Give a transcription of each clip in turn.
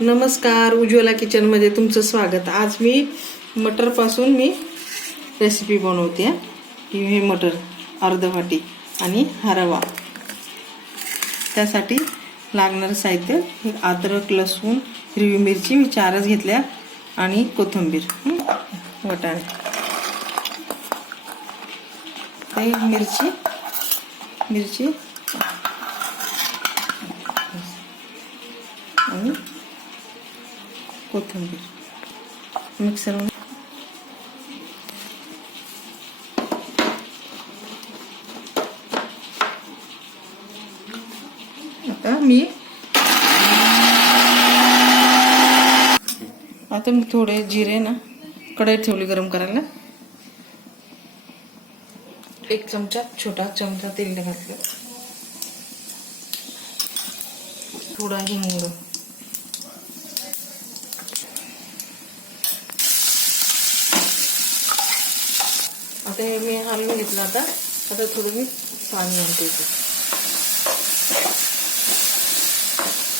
नमस्कार, उज्ज्वला किचनमध्ये तुमचं स्वागत। आज मी मटरपासून मी रेसिपी बनवते। हे मटर अर्ध वाटी आणि हा रवा। त्यासाठी लागणारं साहित्य अद्रक, लसूण, हिरवी मिरची मी 4च घेतल्या आणि कोथिंबीर, वाटाणे, मिरची आणि कोथिंबीर मिक्सर मध्ये। आता मी थोडे जिरे ना कढई ठेवली गरम करायला। 1 चमचा, छोटा चमचा तेल घातलं, थोडा हिंग, आता हे मी हलवून घेतलं। आता थोडं मी पाणी आणते,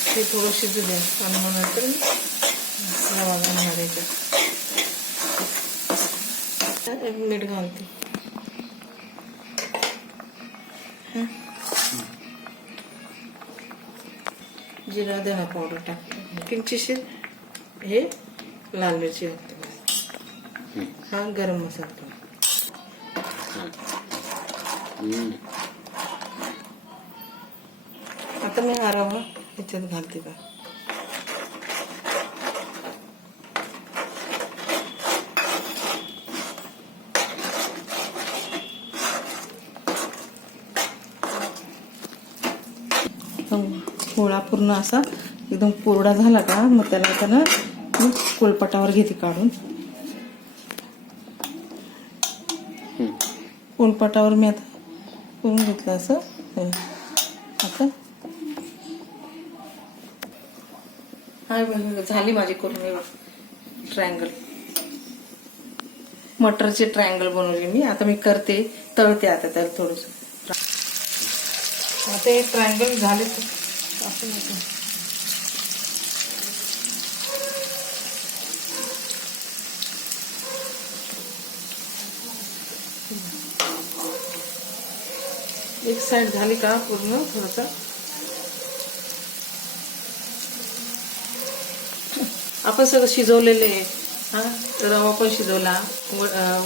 ते थोडं शिजू द्या। पाणी नंतर रवा घालायचा, मीठ घालते, जिरा धना पावडर टाकते, किंचित हे लाल मिरची घालते, हा गरम मसाला। आता मी हा रवा याच्यात घालते का। गोळा पूर्ण असा एकदम कोरडा झाला का मग त्याला कोलपाटावर घेते काढून। कोलपाटावर मी आता करून घेतलं असं। आता झाली माझी करून ट्रायंगल, मटरचे ट्रायंगल बनवले मी। आता मी करते, तळते आता त्याला थोडस। आता हे ट्रायंगल झाले असं नाही, एक साइड झाली का पूर्ण थोडस। आपण सगळं शिजवलेले आहे, रवा पण शिजवला,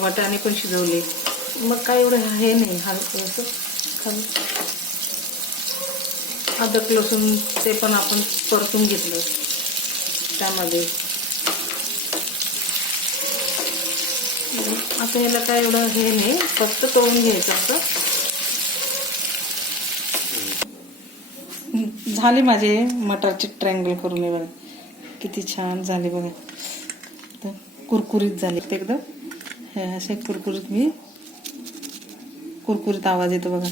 वाटाणे पण शिजवले, मग काय एवढं हे नाही। हलकं असं खाली अद्रक लसूण ते पण आपण परतून घेतलं त्यामध्ये। आता याला काय एवढं हे नाही, फक्त तळून घ्यायचं असं। झाले माझे मटरचे ट्रायंगल करून, बघा किती छान झाले बघा, तर कुरकुरीत झाले एकदम। हे असे कुरकुरीत आवाज येतो बघा,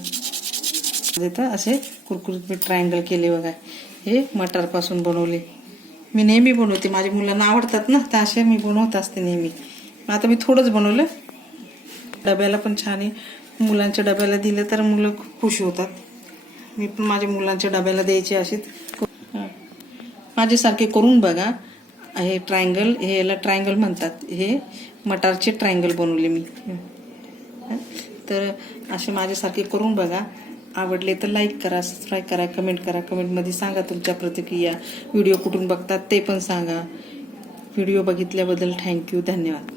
असे कुरकुरीत मी ट्रायंगल केले बघा। हे मटर पासून बनवले, मी नेहमी बनवते, माझ्या मुलांना आवडतात ना, तर असे मी बनवत असते नेहमी। आता मी थोडंच बनवलं, डब्याला पण छान आहे। मुलांच्या डब्याला दिलं तर मुलं खूप खुश होतात। मी पण माझ्या मुलांच्या डब्याला द्यायचे असेच। माझ्यासारखे करून बघा। हे ट्रायंगल, हे याला ट्रायंगल म्हणतात, हे मटारचे ट्रायंगल बनवले मी। तर असे माझ्यासारखे करून बघा। आवडले तर लाईक करा, सबस्क्राईब करा, कमेंट करा। कमेंटमध्ये सांगा तुमच्या प्रतिक्रिया। व्हिडिओ कुठून बघतात ते पण सांगा। व्हिडिओ बघितल्याबद्दल थँक्यू, धन्यवाद।